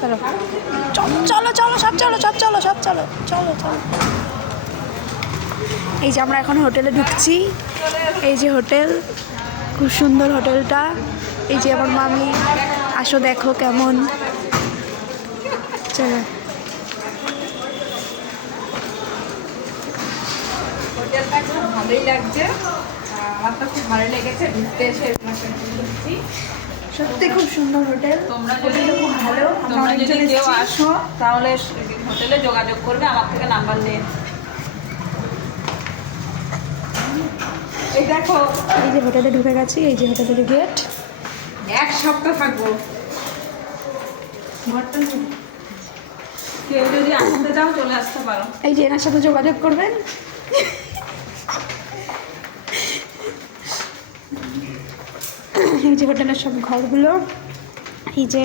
চলো চলো চলো সব চলো সব চলো সব চলো চলো চলো। এই যে আমরা এখন হোটেলে ঢুকছি। এই যে হোটেল, খুব সুন্দর হোটেলটা। এই যে আমার মামি, আসো দেখো কেমন। চলো হোটেলটা খুব ভালোই লাগছে, আমার তো খুব ভালো লেগেছে ঘুরতে এসে। সত্যি খুব সুন্দর হোটেল। তোমরা যদি খুব ভালো, তোমরা যদি কেউ আসো তাহলে হোটেলে যোগাযোগ করবে, আমার থেকে নাম্বার নিয়ে। এই দেখো, এই যে হোটেলে ঢুকে গেছি। এই যে হোটেলের গেট। এক সপ্তাহ থাকবো। কেউ যদি আসতে চাও চলে আসতে পারো। এই যে এনার সাথে যোগাযোগ করবেন। এই যে হোটেলের সব ঘরগুলো। এই যে